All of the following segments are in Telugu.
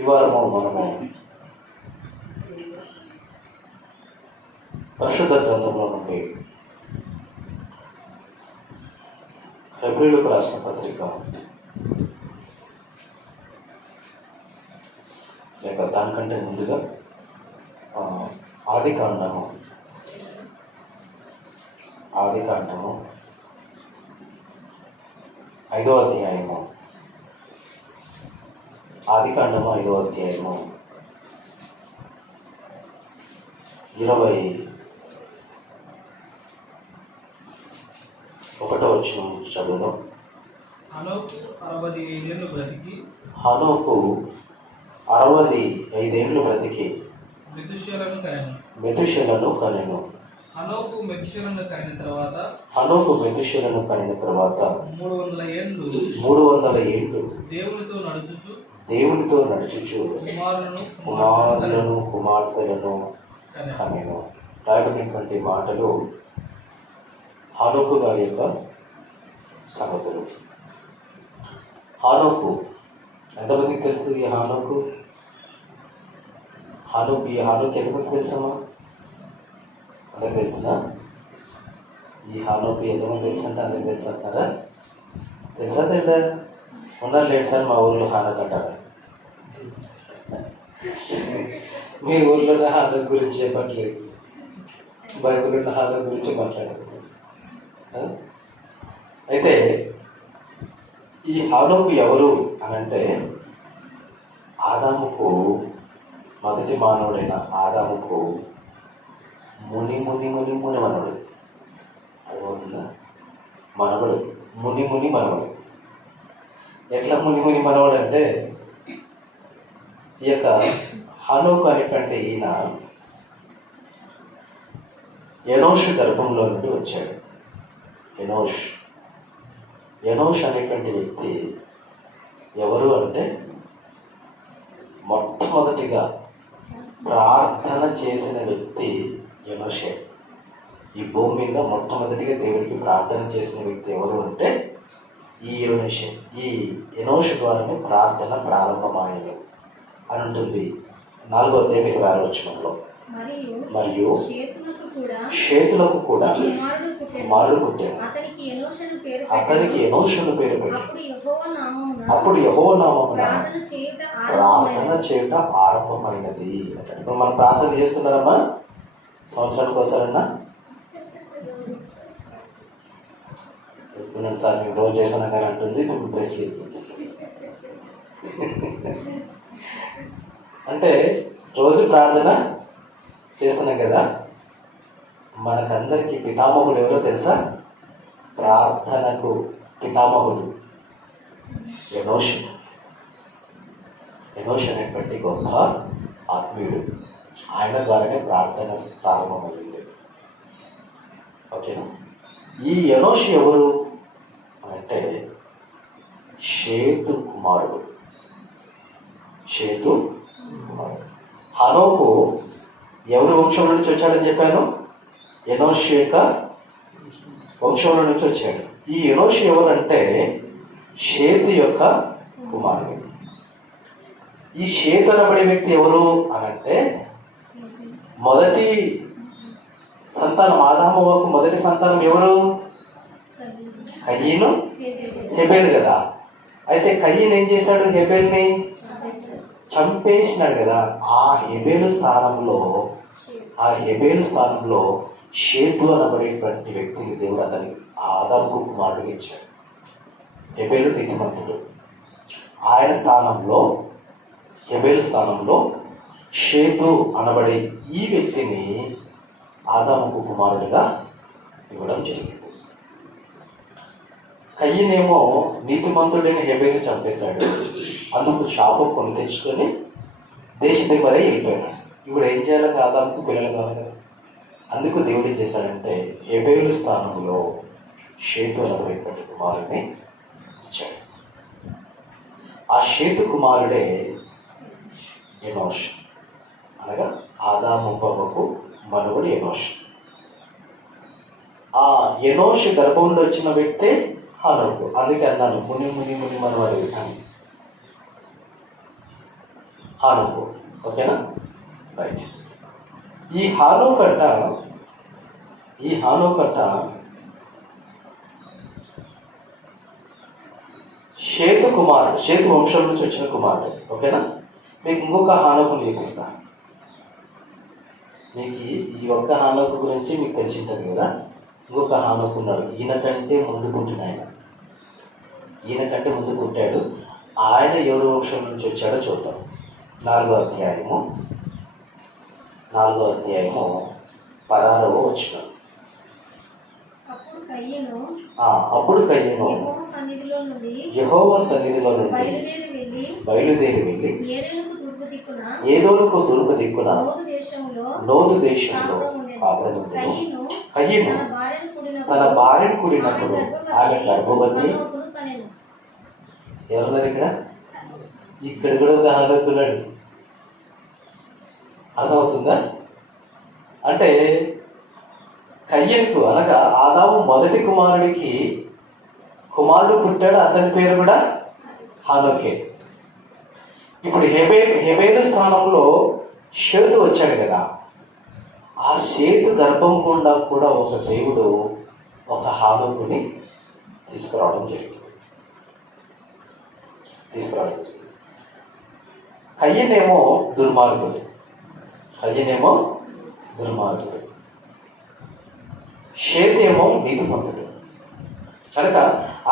ఈ వారము మనము పరిశుద్ధ గ్రంథంలో నుండి హెబ్రీయులకు రాసిన పత్రిక లేక దానికంటే ముందుగా ఆది కాండము 5వ అధ్యాయము ఆది కాండము 5వ అధ్యాయము 21వ వచనం చదువుదాం. హనోకు 65 ఏళ్ళు బ్రతికి మెతుషెలను కనెను. హనోకు మెతుషెలను కనిన తర్వాత 300 ఏళ్ళు దేవునితో నడుచుచు కుమారులను కుమార్తెలను కనెను. రాయబడినటువంటి మాటలు హనోకు గారి యొక్క సంగతులు. హానోకు ఎంతమందికి తెలుసు? ఈ హానోకు ఎంతమంది తెలుసమ్మా? అందరికి తెలిసిన ఈ హానోకు ఎంతమంది తెలుసు అంటే అందరికి తెలుసు అంటారా? తెలుసా తెలీదా? ఉన్నారు లేట్ సార్ మా ఊర్లో హానోక్ అంటారా? మీ ఊర్లోనే హానోక్ గురించి చెప్పట్లేదు, బైబిల్ ఉన్న హానోక్ గురించి మాట్లాడారు. అయితే ఈ హానోకు ఎవరు అని అంటే ఆదాముకు, మొదటి మానవుడైన ఆదాముకు ముని మనవడు. అర్థమవుతుందా? ముని మనవడు. ఎట్లా ముని మనవడు అంటే ఈ యొక్క హానోకు అనేటువంటి ఈయన ఎనోషు గర్భంలో నుండి వచ్చాడు. ఎనోష్ అనేటువంటి వ్యక్తి ఎవరు అంటే మొట్టమొదటిగా ప్రార్థన చేసిన వ్యక్తి ఎనోషే. ఈ భూమి మీద మొట్టమొదటిగా దేవుడికి ప్రార్థన చేసిన వ్యక్తి ఎవరు అంటే ఈ ఎనోషు ద్వారానే ప్రార్థన ప్రారంభమాయను అని ఉంటుంది 4వ అధ్యాయం 26వ వచనంలో. మరియు షేతులకు కూడా కుమారుడు పుట్టాడు. అతనికి ఎనోషును పేరు పెట్టి అప్పుడు యెహోవా నామమున ప్రార్థన చేయుట ఆరంభమైనది. ఇప్పుడు మనం ప్రార్థన చేస్తున్నారమ్మా? సంవత్సరానికి వస్తారన్నా? ఎప్పుడు సార్ మేము రోజు చేస్తాను కానీ అంటుంది. ఇప్పుడు ప్రెస్ అంటే రోజు ప్రార్థన చేస్తున్నాం కదా. మనకందరికీ పితామహుడు ఎవరో తెలుసా? ప్రార్థనకు పితామహుడు ఎనోష్ అనేటువంటి గొప్ప ఆత్మీయుడు. ఆయన ద్వారానే ప్రార్థన ప్రారంభమైంది. ఓకేనా? ఈ ఎనోష్ ఎవరు అంటే షేతు కుమారుడు. హనోకు ఎవరి వంశంలో నుంచి వచ్చాడని చెప్పాను? ఎనోష్ యొక్క వంశంలో నుంచి వచ్చాడు. ఈ ఎనోష్ ఎవరంటే షేతు యొక్క కుమారుడు. ఈ షేతు అనబడే వ్యక్తి ఎవరు అనంటే మొదటి సంతానం, ఆదాముకు మొదటి సంతానం ఎవరు? కయీను, హెబెలు కదా. అయితే కయీను ఏం చేశాడు? హెబెల్ని చంపేసినాడు కదా. ఆ హెబెలు స్థానంలో షేతు అనబడేటువంటి వ్యక్తిని దేవుడు అతనికి ఆదాముకు కుమారుడిగా ఇచ్చాడు. హెబెలు నీతిమంతుడు. ఆయన స్థానంలో, హెబెలు స్థానంలో షేతు అనబడే ఈ వ్యక్తిని ఆదాముకు కుమారుడిగా ఇవ్వడం జరిగింది. కయ్యనేమో నీతిమంతుడైన హెబెలుని చంపేశాడు. అందుకు శాపం కొని తెచ్చుకొని దేశం వరే వెళ్ళిపోయాడు. ఇప్పుడు ఏం చేయాలి? ఆదాముకు పిల్లలు కావాలి కదా. అందుకు దేవుడు ఏం చేశాడంటే హెబెలు స్థానంలో షేతు అనబడేటువంటి కుమారుడిని ఇచ్చాడు. ఆ షేతు కుమారుడే ఎనోష్, అనగా ఆదాము హవ్వకు మనుగడు ఎనోష్. ఆ ఎనోష్ గర్భంలో వచ్చిన వ్యక్తే హనోకు. అందుకే అన్నాను ముని మనవాడు అని. హానోకు. ఓకేనా? రైట్. ఈ హానోకంట షేతు వంశం నుంచి వచ్చిన కుమారుడు. ఓకేనా? మీకు ఇంకొక హానోకుని చూపిస్తా. మీకు ఈ ఒక్క హానోకు గురించి మీకు తెలిసి ఉంటుంది కదా. ఇంకొక హానోకు ఉన్నాడు. ఈయనకంటే ముందు పుట్టాడు. ఆయన ఎవరి వంశం నుంచి వచ్చాడో చూద్దాం. 4వ అధ్యాయము 16వ వచనం. అప్పుడు కయ్యను యెహోవా సన్నిధిలో నుండి బయలుదేరి వెళ్ళి ఏదోనుకు తూర్పు దిక్కున నోదు దేశంలో కాపురముండెను. కయ్యను తన భార్యను కూడినప్పుడు ఆమె గర్భవతి. ఎవరున్నారు ఇక్కడ కూడా ఒక హానోకున్నాడు. అర్థమవుతుందా? అంటే కయ్యనుకు అనగా ఆదాము మొదటి కుమారుడికి కుమారుడు పుట్టాడు. అతని పేరు కూడా హానోకే. ఇప్పుడు హెబేలు స్థానంలో షేతు వచ్చాడు కదా. ఆ షేతు గర్భం గుండా కూడా ఒక దేవుడు ఒక హానోకుని తీసుకురావడం జరిగింది. కయ్యనేమో దుర్మార్గుడు. షేతేమో నీతిమంతుడు. కనుక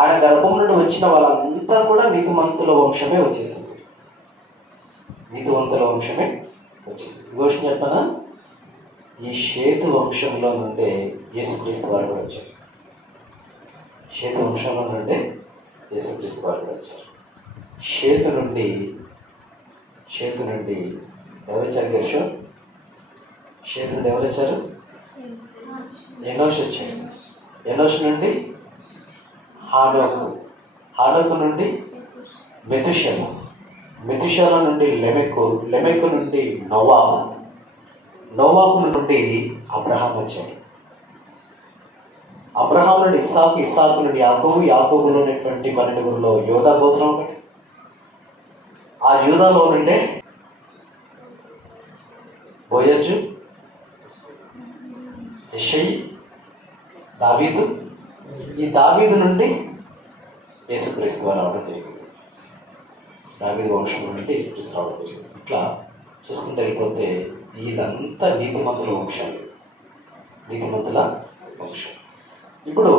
ఆయన గర్భం నుండి వచ్చిన వాళ్ళంతా కూడా నీతిమంతుల వంశమే వచ్చేసింది. విషయం చెప్పనా? ఈ షేతు వంశంలో నుండే యేసుక్రీస్తు వారు కూడా వచ్చారు. షేతు నుండి ఎవరు వచ్చారు? గెర్షోను. షేతు నుండి ఎవరు వచ్చారు? ఎనోషు వచ్చాడు. ఎనోషు నుండి హానోకు నుండి మెతుషెల నుండి లెమెకు నుండి నోవాహు నుండి అబ్రహాం వచ్చాడు. అబ్రహాం నుండి ఇస్సాకు నుండి యాకోబులో ఉన్నటువంటి 12 యోధా గోత్రం ఒకటి. ఆ యూదాలో నుండే బోయజు, యెషయి, దావీదు. ఈ దావీదు నుండి యేసుక్రీస్తు రావడం జరిగింది. దావీదు వంశం నుండి యేసుక్రీస్తు రావడం జరిగింది. ఇట్లా చూసుకుంటే వెళ్ళిపోతే వీళ్ళంతా నీతిమంతుల వంశం. ఇప్పుడు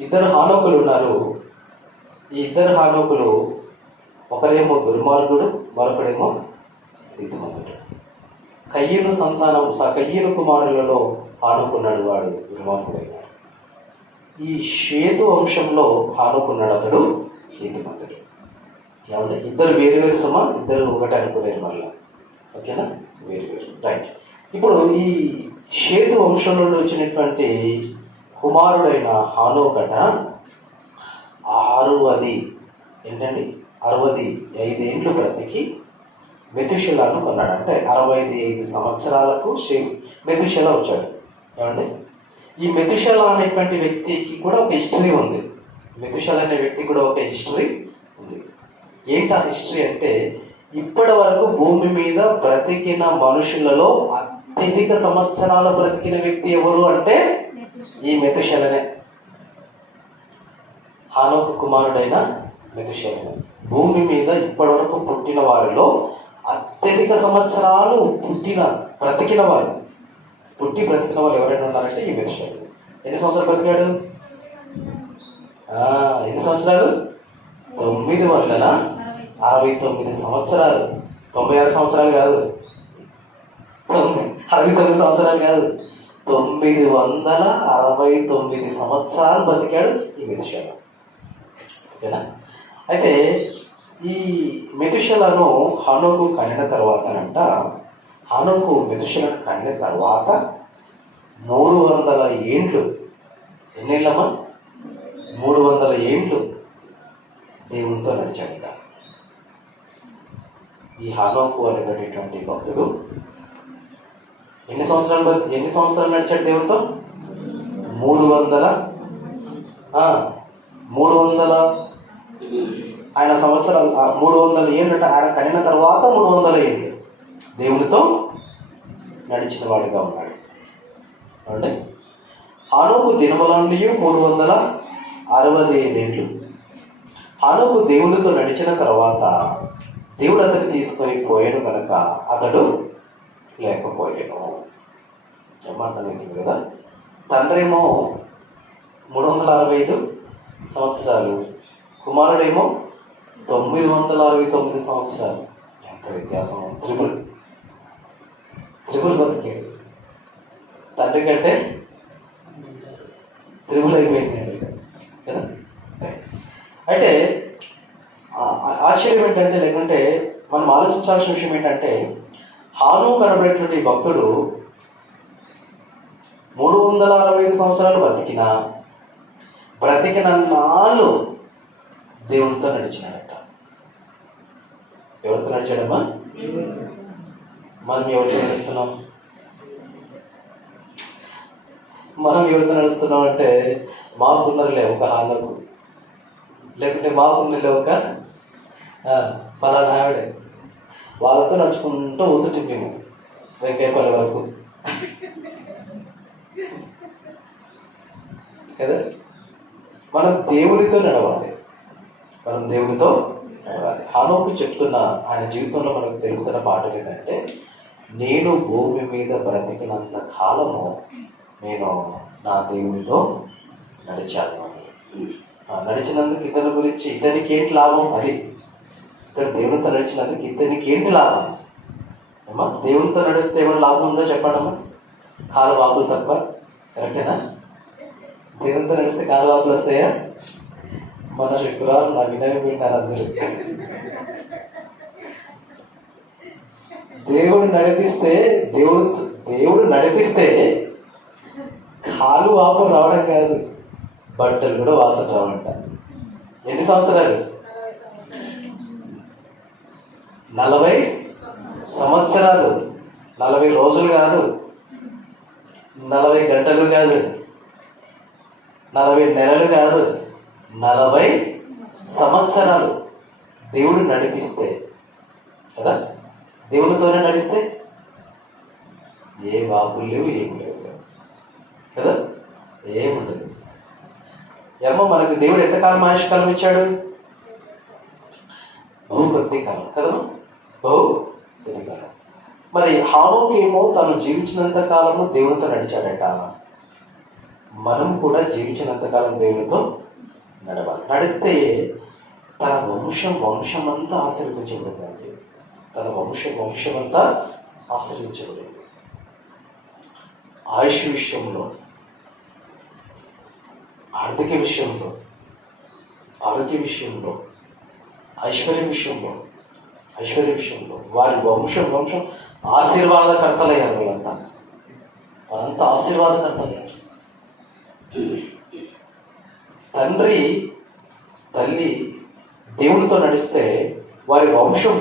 2 హానోకులు ఉన్నారు. ఈ 2 హానోకులు ఒకరేమో దుర్మార్గుడు, మరొకడేమో నీతిమంతుడు. కయ్యను కుమారులలో హానోకున్నాడు, వాడు దుర్మార్గుడైనాడు. ఈ షేతు వంశంలో హానోకున్నాడు, అతడు నీతిమంతుడు. ఏమంటే ఇద్దరు వేరు సుమా, ఇద్దరు ఒకటి అనుకునేది మళ్ళా. ఓకేనా? వేరు. రైట్. ఇప్పుడు ఈ షేతు వంశంలో వచ్చినటువంటి కుమారుడైన హానోకట 65 ఏండ్లు బ్రతికి మెతుషెలను కొన్నాడు. అంటే 65 సంవత్సరాలకు మెతుషెల వచ్చాడు. ఏమండి? ఈ మెతుషెల అనేటువంటి వ్యక్తికి కూడా ఒక హిస్టరీ ఉంది. ఏంటి ఆ హిస్టరీ అంటే, ఇప్పటి వరకు భూమి మీద బ్రతికిన మనుషులలో అత్యధిక సంవత్సరాలు బ్రతికిన వ్యక్తి ఎవరు అంటే ఈ మెతుషెలనే. హానోకు కుమారుడైన మెతుషెలనే. భూమి మీద ఇప్పటి వరకు పుట్టిన వారిలో అత్యధిక సంవత్సరాలు బ్రతికిన వారు ఎవరైనా ఉన్నారంటే ఈ మెతుషెల. ఎన్ని సంవత్సరాలు బ్రతికాడు? ఎన్ని సంవత్సరాలు? 969 సంవత్సరాలు. 96 సంవత్సరాలు కాదు, 69 సంవత్సరాలు కాదు, 969 సంవత్సరాలు బతికాడు ఈ మెతుషెల. ఓకేనా? అయితే ఈ మెతుషెలను హానోకు కనిన తర్వాతనంట, హానోకు మెతుషెలను కనిన తర్వాత 300 ఏండ్లు, ఎన్నేళ్ళమ్మా? 300 ఏండ్లు దేవునితో నడిచాడట. ఈ హానోకు అనేటటువంటి భక్తుడు ఎన్ని సంవత్సరాలు నడిచాడు దేవునితో? 300 ఆయన సంవత్సరాలు 300 ఏళ్ళు అంటే ఆయన కనిన తర్వాత 300 ఏళ్ళు దేవునితో నడిచిన వాడిగా ఉన్నాడు. అంటే హానోకు దినములన్నీ 365 ఏళ్ళు. హానోకు దేవునితో నడిచిన తర్వాత దేవుడు అతన్ని తీసుకొని పోయాను కనుక అతడు లేకపోయాను. అర్థమవుతుంది కదా. తండ్రేమో 365 సంవత్సరాలు, కుమారుడేమో 969 సంవత్సరాలు. ఎంత వ్యత్యాసం! త్రిపుల్ బతికాడు. తండ్రి కంటే త్రిపుల్ అయిపోయింది కదా. అంటే ఆశ్చర్యం ఏంటంటే, లేకుంటే మనం ఆలోచించాల్సిన విషయం ఏంటంటే, హానోకు అనబడేటువంటి భక్తుడు 365 సంవత్సరాలు బ్రతికిన నాళ్ళు దేవుడితో నడిచినాడట. ఎవరితో నడిచాడమ్మా? మనం ఎవరితో నడుస్తున్నాం? మనం ఎవరితో నడుస్తున్నాం అంటే, మాకున్నలే ఒక హానోకు, లేకుంటే మాకున్నలే ఒక ఫలానా ఆవిడే, వాళ్ళతో నడుచుకుంటూ ఊతుటి మేము వెంకయ్యపల్లి వరకు కదా. మనం దేవునితో నడవాలి. హానోకు చెప్తున్న ఆయన జీవితంలో మనకు తెలుగుతున్న పాఠం ఏంటంటే, నేను భూమి మీద బ్రతికినంత కాలము నేను నా దేవునితో నడిచాను. నడిచినందుకు ఇతని గురించి ఇతనికి ఏంటి లాభం? అది ఇతడు దేవునితో నడిచినందుకు ఇతనికి ఏంటి లాభం అమ్మా? దేవునితో నడిస్తే ఏమైనా లాభం ఉందో చెప్పండమ్మా? కాలు వాపులు తప్ప. కరెక్టేనా? దేవునితో నడిస్తే కాలు వాపులు వస్తాయా? మన శుక్రవారం నా వినవి పెట్టారు అందరూ. దేవుడు నడిపిస్తే కాలు వాపు రావడం కాదు, బట్టలు కూడా వాసన రావంట. ఎన్ని సంవత్సరాలు? 40 సంవత్సరాలు. 40 రోజులు కాదు, 40 గంటలు కాదు, 40 నెలలు కాదు, 40 సంవత్సరాలు దేవుడు నడిపిస్తే కదా. దేవునితోనే నడిస్తే ఏ వాపులు లేవు, ఏం లేవు కదా, ఏముండదు. ఏమో మనకు దేవుడు ఎంతకాలం ఆయుష్కాలం ఇచ్చాడు? బహు కొద్ది కాలం కదా, బహు కొద్ది కాలం. మరి హానోకు ఏమో తను జీవించినంత కాలము దేవునితో నడిచాడట. మనం కూడా జీవించినంతకాలం దేవునితో నడవాలి. నడిస్తే తన వంశమంతా ఆశీర్వదించబడిందండి. తన వంశమంతా ఆశీర్వదించబడింది. ఆయుష్ విషయంలో, ఆర్థిక విషయంలో, ఆరోగ్య విషయంలో, ఐశ్వర్య విషయంలో వారి వంశం ఆశీర్వాదకర్తలయ్యారు. వాళ్ళంతా ఆశీర్వాదకర్తలయ్యారు. తండ్రి తల్లి దేవునితో నడిస్తే వారి వంశం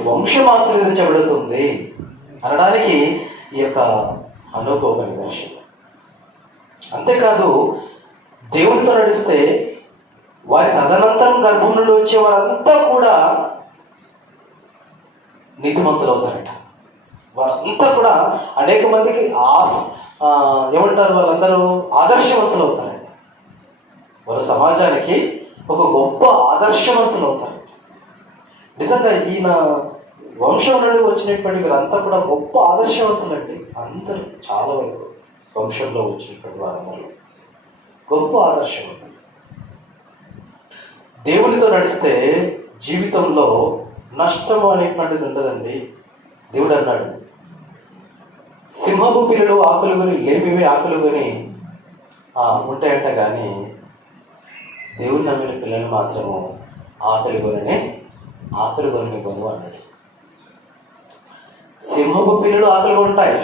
ఆశీర్వదించబడుతుంది అనడానికి ఈ యొక్క హానోకు ఒక నిదర్శనం. అంతేకాదు, దేవునితో నడిస్తే వారి తదనంతరం గర్భం నుండి వచ్చే వారంతా కూడా నీతిమంతులు అవుతారట. వారంతా కూడా అనేక మందికి ఏమంటారు, వాళ్ళందరూ ఆదర్శవంతులు అవుతారట. వారు సమాజానికి ఒక గొప్ప ఆదర్శవంతులు అవుతారట. నిజంగా ఈయన వంశం నుండి వచ్చినటువంటి వీరంతా కూడా గొప్ప ఆదర్శవంతులండి. అందరూ చాలా వరకు వంశంలో వచ్చినటువంటి వారందరూ గొప్ప ఆదర్శవంతులు. దేవునితో నడిస్తే జీవితంలో నష్టము అనేటువంటిది ఉండదండి. దేవుడు అన్నాడు, సింహపు పిల్లలు ఆకులు కొని లేమివే ఆకులు కొని ఉంటాయంట, కానీ దేవుని నమ్మిన పిల్లలు మాత్రము ఆకలి కొనని కొను అన్నాడు. సింహపు పిల్లలు ఆకలి కొంటాయి,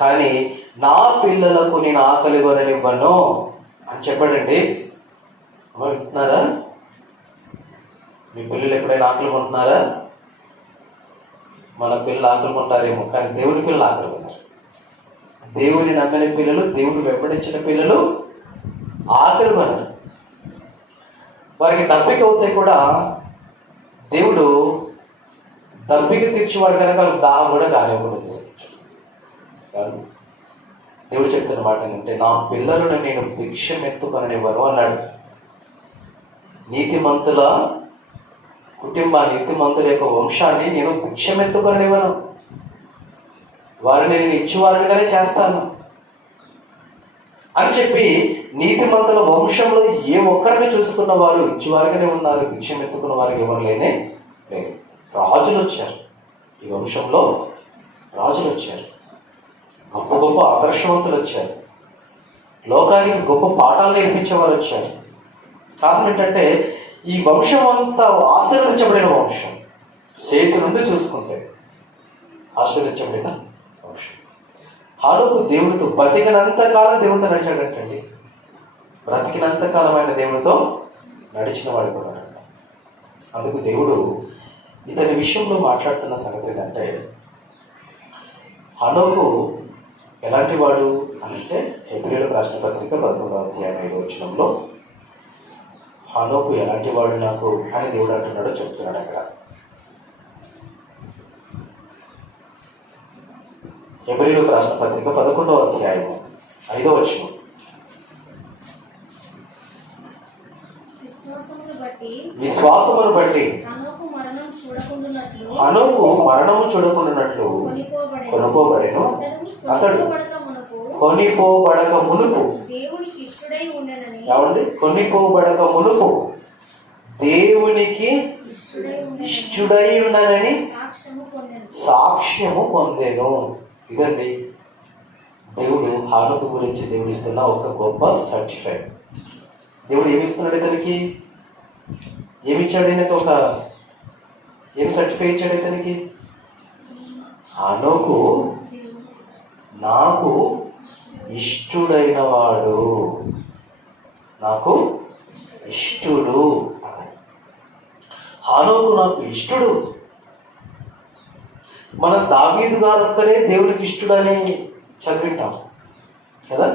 కానీ నా పిల్లలకు నేను ఆకలి కొననివ్వను అని చెప్పాడండి. అమ్మ వింటున్నారా? మీ పిల్లలు ఎప్పుడైనా ఆకలి కొంటున్నారా? మన పిల్లలు ఆకలి కొంటారేమో, కానీ దేవుని పిల్లలు ఆకలి కొన్నారు. దేవుని నమ్మిన పిల్లలు, దేవుని వెంబడించిన పిల్లలు ఆకలి కొన్నారు. వారికి దప్పిక అవుతాయి కూడా దేవుడు దప్పిక తీర్చేవాడు కనుక వాళ్ళకి దాహం కూడా కానివ్వకుండా చేస్తాడు. కానీ దేవుడు చెప్తున్న మాట ఏంటంటే, నా పిల్లలను నేను భిక్షం ఎత్తుకొననివ్వను అన్నాడు. నీతిమంతుల కుటుంబాన్ని, నీతిమంతుల యొక్క వంశాన్ని నేను భిక్షం ఎత్తుకొననివ్వను, వారిని నేను ఇచ్చేవారిగానే చేస్తాను అని చెప్పి, నీతిమంతుల వంశంలో ఏ ఒక్కరిని చూసుకున్న వారు ఇచ్చేవారిగానే ఉన్నారు, భిక్షం ఎత్తుకున్న వారికి ఎవరు లేనే లేదు. రాజులు వచ్చారు, ఈ వంశంలో రాజులు వచ్చారు, గొప్ప గొప్ప ఆదర్శవంతులు వచ్చారు, లోకానికి గొప్ప పాఠాలు నేర్పించేవారు వచ్చారు. కారణం ఏంటంటే, ఈ వంశం అంతా ఆశీర్వదించబడిన వంశం. సేతు నుండి చూసుకుంటే ఆశీర్వదించబడిన వంశం. హానోకు దేవుడితో బ్రతికినంత కాలం దేవుడితో నడిచాడంటండి. బ్రతికినంత కాలమైన దేవుడితో నడిచిన వాడు కూడా. అందుకు దేవుడు ఇతని విషయంలో మాట్లాడుతున్న సంగతి ఏంటంటే, హనోకు ఎలాంటి వాడు అంటే, హెబ్రీయులకు రాసిన పత్రిక 11వ అధ్యాయం 5వ వచనంలో హనోకు ఎలాంటి వాడు నాకు అని దేవుడు అంటున్నాడో చెప్తున్నాడు అక్కడ. హెబ్రీయులకు రాసిన పత్రిక 11వ అధ్యాయం 5వ వచనం. విశ్వాసమును బట్టి హనోకు మరణము చూడకుండానట్లు కొనుకోబడెను. అతడు కొనిపోబడక మునుపు, ఏమండి, కొనిపోబడక మునుపు దేవునికి ఇష్టుడై ఉండనని సాక్ష్యము పొందెను. ఇదండి దేవుడు హానోకు గురించి దేవుడు ఇస్తున్న ఒక గొప్ప సర్టిఫికేట్. దేవుడు ఏమిస్తున్నాడు ఇతనికి? ఏమిచ్చాడు ఈయనకు? ఏం సర్టిఫికేట్ ఇచ్చాడు ఇతనికి? హనోకు నాకు ఇష్టుడైన వాడు, నాకు ఇష్టుడు. హనోకు నాకు ఇష్టుడు. మనం దావీదు గారు ఒక్కరే దేవుడికి ఇష్టుడని చదివింటాం కదా.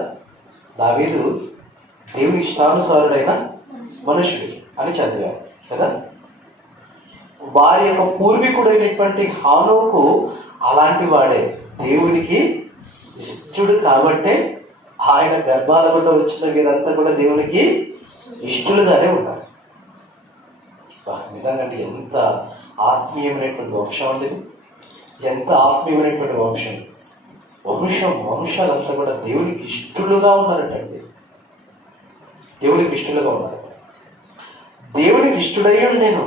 దావీదు దేవుని ఇష్టానుసారుడైన మనుషుడు అని చదివారు కదా. వారి యొక్క పూర్వీకుడైనటువంటి హానోకు అలాంటి వాడే, దేవునికి ఇష్టుడు. కాబట్టే ఆయన గర్భాల గుండా వచ్చిన వీరంతా కూడా దేవునికి ఇష్టలుగానే ఉన్నారు. నిజంగా అంటే ఎంత ఆత్మీయమైనటువంటి వంశం అండి ఇది. ఎంత ఆత్మీయమైనటువంటి వంశం. వంశాలంతా కూడా దేవునికి ఇష్టలుగా ఉన్నారటండి. దేవునికి ఇష్టలుగా ఉన్నారు. దేవునికి ఇష్టడై ఉండేను.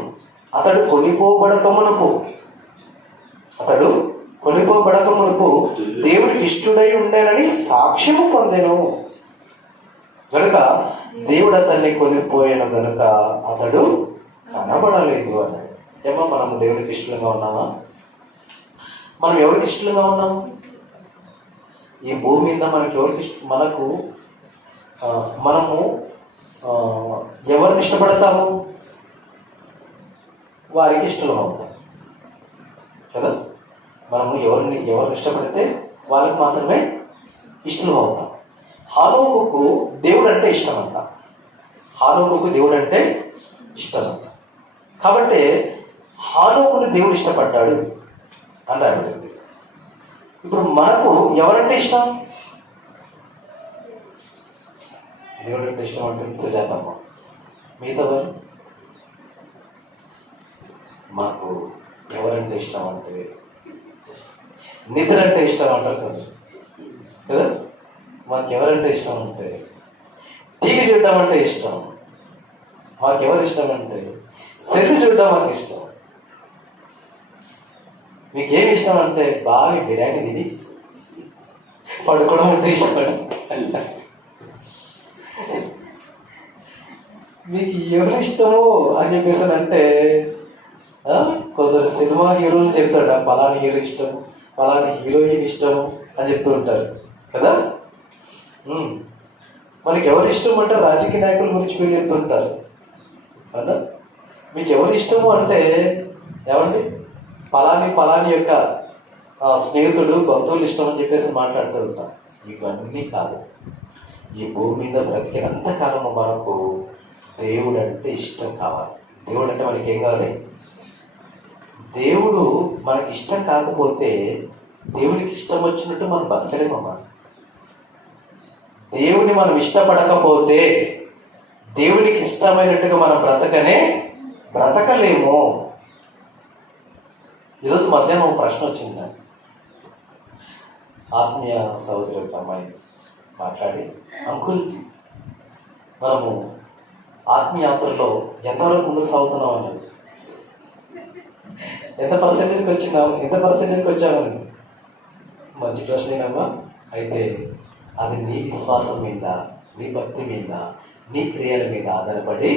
అతడు కొనిపోబడక మునుపు దేవునికి ఇష్టడై ఉండేనని సాక్ష్యము పొందెను. కనుక దేవుడు అతన్ని కొనిపోయాను గనుక అతడు కనబడలేదు అన్నాడు. ఏమో మనము దేవునికి ఇష్టంగా ఉన్నామా? మనం ఎవరికి ఇష్టంగా ఉన్నాము? ఈ భూమి మీద మనకి ఎవరికి మనము ఎవరిని ఇష్టపడతాము? వారికి ఇష్టం అవుతాం కదా. మనము ఎవరిని ఇష్టపడితే వాళ్ళకి మాత్రమే ఇష్టం అవుతాం. హానోకుకు దేవుడు అంటే ఇష్టం అంట. హానోకుకు దేవుడు అంటే ఇష్టం అంట. కాబట్టి హానోకుని దేవుడు ఇష్టపడ్డాడు అని రాయబడింది. ఇప్పుడు మనకు ఎవరంటే ఇష్టం? దేవుడు అంటే ఇష్టం అంటే సుజాతమ్మ. మిగతా వారు మాకు ఎవరంటే ఇష్టం అంటే నిద్ర అంటే ఇష్టం అంటారు కదా. మాకు ఎవరంటే ఇష్టం అంటే టీవీ చూడడం అంటే ఇష్టం. మాకు ఎవరు ఇష్టం అంటే సెల్ చూడడం మాకు ఇష్టం. మీకేమి ఇష్టం అంటే బాగా బిర్యానీ తిని పడుకోవడం అంటే ఇష్టం. మీకు ఎవరు ఇష్టమో అని చెప్పేసి అంటే కొందరు సినిమా హీరోలు చెప్తాడు, పలాని హీరో ఇష్టం, పలాని హీరోయిన్ ఇష్టం అని చెప్తూ ఉంటారు కదా. మనకి ఎవరు ఇష్టం అంటే రాజకీయ నాయకుల గురించి మీరు చెప్తుంటారు అవునా. మీకు ఎవరు ఇష్టము అంటే ఏమండి పలాని యొక్క స్నేహితుడు, బంధువులు ఇష్టం అని చెప్పేసి మాట్లాడుతూ ఉంటాం. ఇవన్నీ కాదు. ఈ భూమి మీద బ్రతికినంత కాలము మనకు దేవుడు అంటే ఇష్టం కావాలి. దేవుడు అంటే మనకి ఏం కావాలి? దేవుడు మనకి ఇష్టం కాకపోతే దేవుడికి ఇష్టం వచ్చినట్టు మనం బతకలేమమ్మా. దేవుని మనం ఇష్టపడకపోతే దేవునికి ఇష్టమైనట్టుగా మనం బ్రతకలేము. ఈరోజు మధ్యాహ్నం ఒక ప్రశ్న వచ్చింది నాకు. ఆత్మీయ సహోదరి యొక్క అమ్మాయి మాట్లాడి, అంకుల్ మనము ఆత్మీయాత్రలో ఎంతవరకు ముందుకు సాగుతున్నాం అన్నది. ఎంత పర్సెంటేజ్కి వచ్చామని. మంచి ప్రశ్నేనమ్మా. అయితే అది నీ విశ్వాసం మీద, నీ భక్తి మీద, నీ క్రియల మీద ఆధారపడి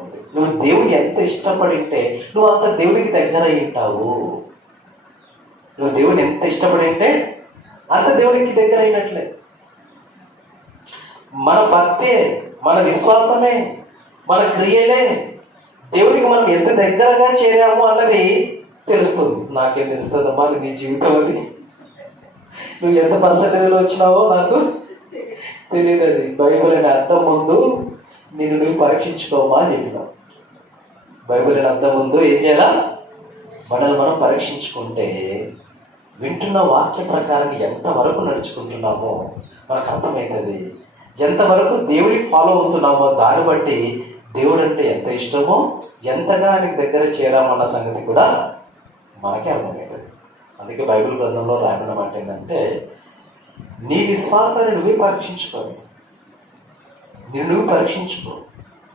ఉంది. నువ్వు దేవుని ఎంత ఇష్టపడి ఉంటే నువ్వు అంత దేవుడికి దగ్గర అయి ఉంటావు. నువ్వు దేవుని ఎంత ఇష్టపడి ఉంటే అంత దేవుడికి దగ్గర అయినట్లే. మన భక్తే, మన విశ్వాసమే, మన క్రియలే దేవుడికి మనం ఎంత దగ్గరగా చేరాము అన్నది తెలుస్తుంది. నాకేం తెలుస్తుందమ్మా, అది నీ జీవితం. అది నువ్వు ఎంత పర్సెంటేజ్లో వచ్చినావో నాకు తెలియదు. అది బైబిల్ అనే అర్థం ముందు నువ్వు పరీక్షించుకోమా అని చెప్పినావు. బైబిల్ అనే అర్థం ముందు ఏం చేయాలా? మనల్ని మనం పరీక్షించుకుంటే వింటున్న వాక్య ప్రకారం ఎంతవరకు నడుచుకుంటున్నామో మనకు అర్థమవుతుంది. ఎంతవరకు దేవుడికి ఫాలో అవుతున్నామో దాన్ని బట్టి దేవుడు అంటే ఎంత ఇష్టమో, ఎంతగా ఆయనకి దగ్గర చేరామన్న సంగతి కూడా మనకే అర్థమవుతుంది. అందుకే బైబిల్ గ్రంథంలో రాయడం అంటే ఏంటంటే, నీ విశ్వాసాన్ని నువ్వే పరీక్షించుకో,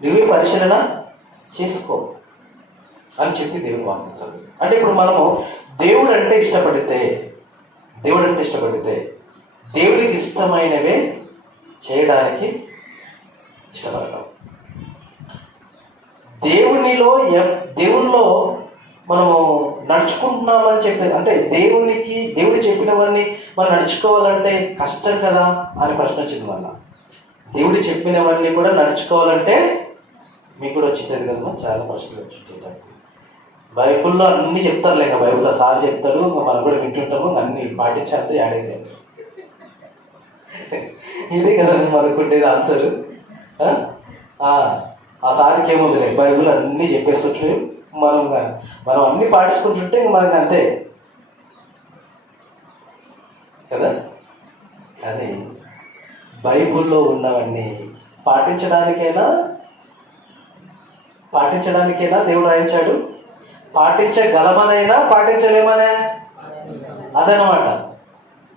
నువ్వే పరిశీలన చేసుకో అని చెప్పి దేవుని వాక్యం చదువు. అంటే ఇప్పుడు మనము దేవుడు అంటే ఇష్టపడితే దేవుడికి ఇష్టమైనవే చేయడానికి ఇష్టపడతాం. దేవునిలో మనము నడుచుకుంటున్నామని చెప్పేది అంటే దేవుడు చెప్పినవన్నీ మనం నడుచుకోవాలంటే కష్టం కదా అని ప్రశ్న వచ్చింది. వల్ల దేవుడు చెప్పినవన్నీ కూడా నడుచుకోవాలంటే మీకు కూడా వచ్చింది కదమ్మా, చాలా ప్రశ్నలు వచ్చింటాయి. బైబుల్లో అన్నీ చెప్తారు లేక, బైబుల్లో సార్ చెప్తాడు, మనం కూడా వింటుంటాము, అన్ని పాటించాలంటే యాడైతే ఇదే కదా అనుకుంటేది ఆన్సర్. ఆ సార్కి ఏముంది, బైబుల్ అన్నీ చెప్పేస్తుంటే మనం అన్నీ పాటించుకుంటుంటే మనకు అంతే కదా. కానీ బైబుల్లో ఉన్నవన్నీ పాటించడానికైనా దేవుడు రాయించాడు. పాటించగలమనైనా పాటించలేమనే అదనమాట.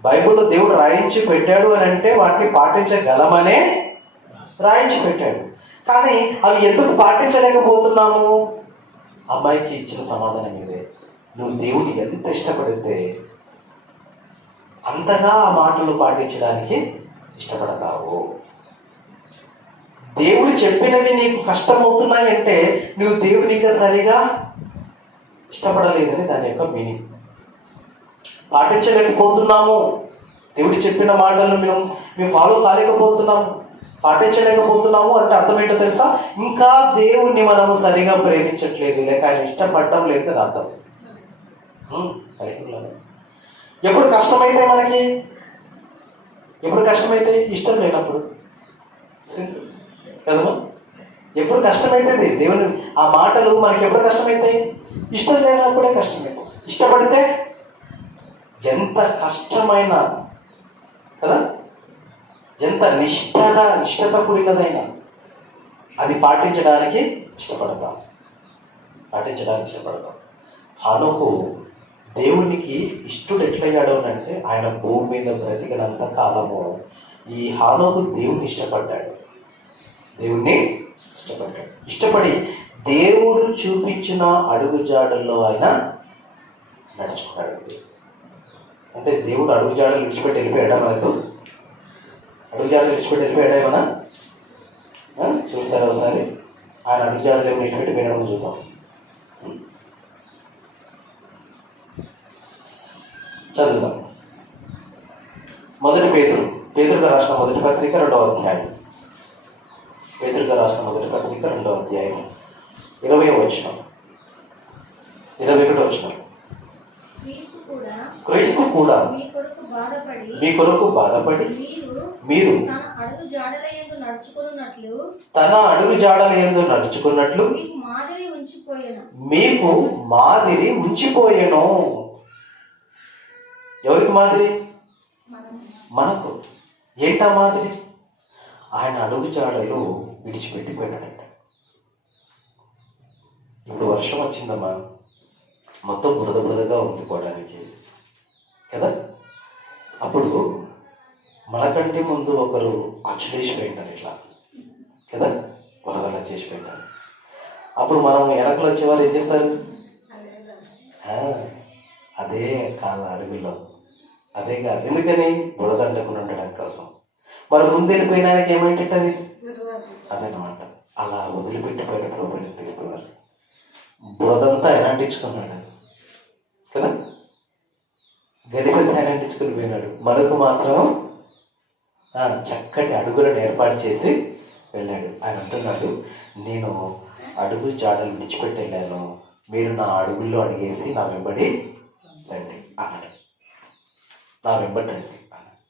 బైబిల్లో దేవుడు రాయించి పెట్టాడు అని అంటే వాటిని పాటించగలమనే రాయించి పెట్టాడు. కానీ అవి ఎందుకు పాటించలేకపోతున్నాము? అమ్మాయికి ఇచ్చిన సమాధానం ఇదే. నువ్వు దేవుని ఎంత ఇష్టపడితే అంతగా ఆ మాటలు పాటించడానికి ఇష్టపడతావు. దేవుడు చెప్పినవి నీకు కష్టమవుతున్నాయంటే నువ్వు దేవునికి సరిగా ఇష్టపడలేదని దాని యొక్క మీనింగ్. పాటించలేకపోతున్నాము, దేవుడు చెప్పిన మాటలను మేము ఫాలో కాలేకపోతున్నాము, పాటించలేకపోతున్నాము అంటే అర్థం ఏంటో తెలుసా? ఇంకా దేవుణ్ణి మనము సరిగా ప్రేమించట్లేదు, లేక ఆయన ఇష్టపడటం లేదు అని అర్థం. ఎప్పుడు కష్టమైతే ఇష్టం లేనప్పుడు సింపుల్ కదమ్మా. ఎప్పుడు కష్టమైతుంది దేవుని ఆ మాటలు మనకి ఎప్పుడు కష్టమవుతాయి? ఇష్టం లేనప్పుడే కష్టమవుతాయి. ఇష్టపడితే ఎంత కష్టమైన కదా, ఎంత నిష్ఠత కూడినదైనా అది పాటించడానికి ఇష్టపడతాం. హనోకు దేవునికి ఇష్టడు ఎట్లయ్యాడు అంటే, ఆయన భూమి మీద బ్రతికినంత కాలము ఈ హనోకు దేవుణ్ణి ఇష్టపడ్డాడు. ఇష్టపడి దేవుడు చూపించిన అడుగుజాడల్లో ఆయన నడుచుకున్నాడు. అంటే దేవుడు అడుగుజాడలు విడిచిపెట్టి వెళ్ళిపోయాడా? మనకు అడుగుజాడలు విడిచిపెట్టి వెళ్ళిపోయాడా ఏమన్నా? చూస్తారా ఒకసారి ఆయన అడుగుజాడలు ఏమి విడిచిపెట్టి పోయినా చూద్దాం. చదువుదాం. మొదటి పేతురుగా రాసిన మొదటి పత్రిక 2వ అధ్యాయం. పేతురుగా రాసిన మొదటి పత్రిక 2వ అధ్యాయం 20వ వచనం 21వ వచనం. క్రీస్తు కూడా మీ కొరకు బాధపడి మీరు తన అడుగు జాడల యందు నడుచుకున్నట్లు మీకు మాదిరి ఉంచిపోయెను. ఎవరికి మాదిరి? మనకు. ఏంటా మాదిరి? ఆయన అడుగు జాడలు విడిచిపెట్టి పెట్టాడంట. ఇప్పుడు వర్షం వచ్చిందమ్మా, మొత్తం బురద బురదగా ఉండిపోవడానికి కదా. అప్పుడు మనకంటే ముందు ఒకరు అచ్చులేసి పెట్టారు ఇట్లా కదా, బురదలా చేసి పెట్టారు. అప్పుడు మనం వెనకలు వచ్చేవారు ఏం చేస్తారు? అదే కాళ్ళ అడుగులో అదే కాదు, ఎందుకని బురద అంటకుండా ఉండడం కోసం. మరి ముందు వెళ్ళిపోయినానికి ఏమైంటది అదనమాట. అలా వదిలిపెట్టిపోయిన ప్రభుని అనిపిస్తున్నారు. బురదంతా ఆయన అంటించుకున్నాడు కదా, గడిసంతా ఆయన అంటించుకుని పోయినాడు. మనకు మాత్రం చక్కటి అడుగులను ఏర్పాటు చేసి వెళ్ళాడు. ఆయన అంటున్నాడు, నేను అడుగు జాడలు విడిచిపెట్టి వెళ్ళాను, మీరు నా అడుగుల్లో అడిగేసి నా వెంబడి రండి అన్నాడు. నా వెంబడి రండి అన్నాడు.